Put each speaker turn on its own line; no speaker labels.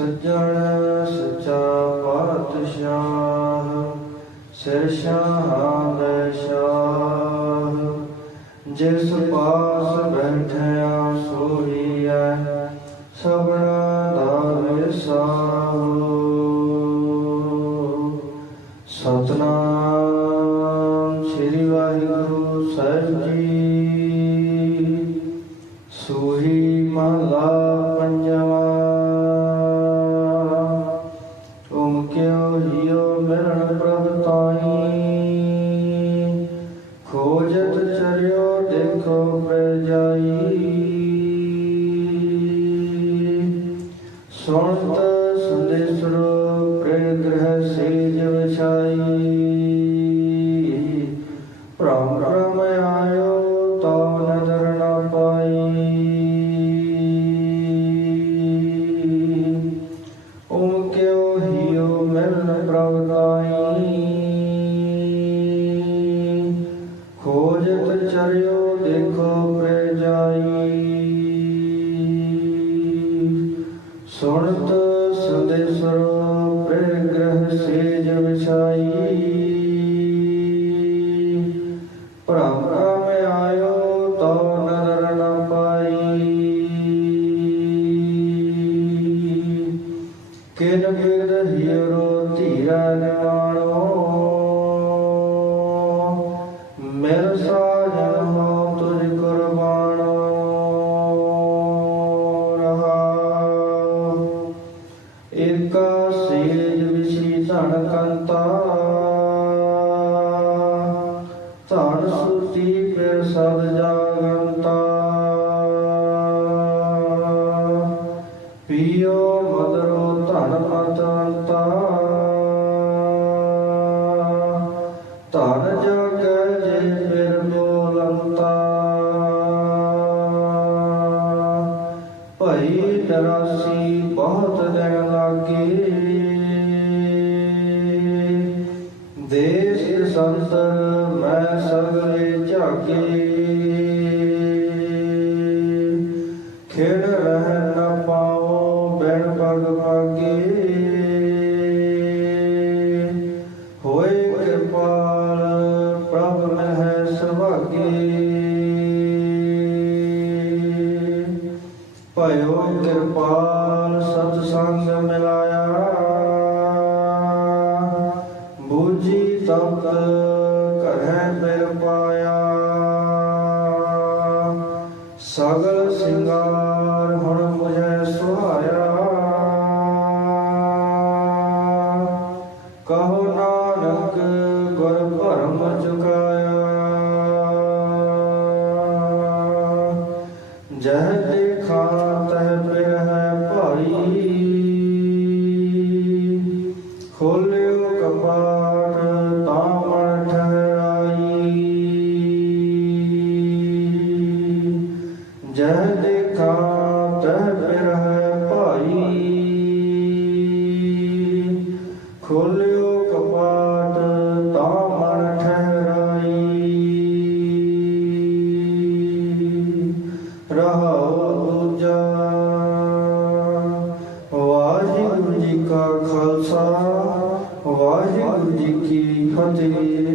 ਸੱਜਣ ਸੱਚਾ ਪਾਤਸ਼ਾਹ ਸਿਰ ਸ਼ਾਹਾਂ ਸ਼ਾਹ। ਜਿਸ ਪਾਸ ਬੈਠਿਆ ਸੋਈਐ ਸਭਨਾ ਦਾ ਵਿਸਾਹੋ। ਸਤਨਾਮ ਸ੍ਰੀ ਵਾਹਿਗੁਰੂ ਸਾਹਿਬ ਜੀ, ਸੋਹੀ ਮਹਲਾ ਦੇਖੋ ਜਾਈ। ਸੁਣਤ ਸੰਦੇਸ਼ੜੋ ਪ੍ਰੈ ਗ੍ਰਹਿ ਸੇਜ ਵਿਛਾਈ। ਭ੍ਰਮ ਭ੍ਰਮ ਆਇਓ ਤੋ ਨਦਰ ਨਾ ਪਾਈ। ਓਮ ਕਿਉ ਹਿਓ ਮਿਲਨ ਪ੍ਰਭ ਤਾਈ ਸੁਣਤ ਸੰਦੇਸ਼ਰੋ ਪ੍ਰੈ ਗ੍ਰਹਿ ਸੇਜ ਵਿਛਾਈ। ਭ੍ਰਮ ਭ੍ਰਮ ਆਇਓ ਤੋ ਨਦਰ ਨ ਪਾਈ। ਕਿਨ ਬਿਦ ਹੀਰੋ ਧੀਰਾ ਨਿਵਾਣੋ ਮੇਰ ਸਾਜਨ ਧਨ ਕੰਤਾ ਧਨ ਸੁਤੀ ਪਿਰ ਸਦ ਜਾਗੰਤਾ। ਪੀਓ ਮਦਰੋ ਧਨ ਮਤੰਤਾ ਧਨ ਜਗੈ ਜੇ ਫਿਰ ਬੋਲੰਤਾ ਭਈ ਨਰਾਸੀ ਬਹੁਤ ਦਿਨ ਲਾਗੇ। ਝਾਕੇ ਖੇੜ ਰਹਿ ਨ ਪਾਓ, ਬਿਨ ਪਗ ਭਾਗੇ। ਹੋਏ ਕਿਰਪਾਲ, ਪ੍ਰਭ ਮਹਿ ਸੁਭਾਗੇ। ਭਇਓ ਕਿਰਪਾਲ, ਸਤ ਸੰਗ ਮਿਲਾਇਆ। ਬੂਝੀ ਤਤ ਸਗਲ ਸਿੰਗਾਰ ਹੁਣ ਮੁਝੈ ਸੁਹਾਇਆ ਕਹੋ ਨਾਨਕ ਗੁਰ ਭਰਮ ਚੁਕਾਇਆ। ਜਹ ਦੇਖਾ ਤਹ ਵਾਹਿਗੁਰੂ ਜੀ ਕਾ ਖਾਲਸਾ ਵਾਹਿਗੁਰੂ ਜੀ ਕੀ ਫਤਿਹ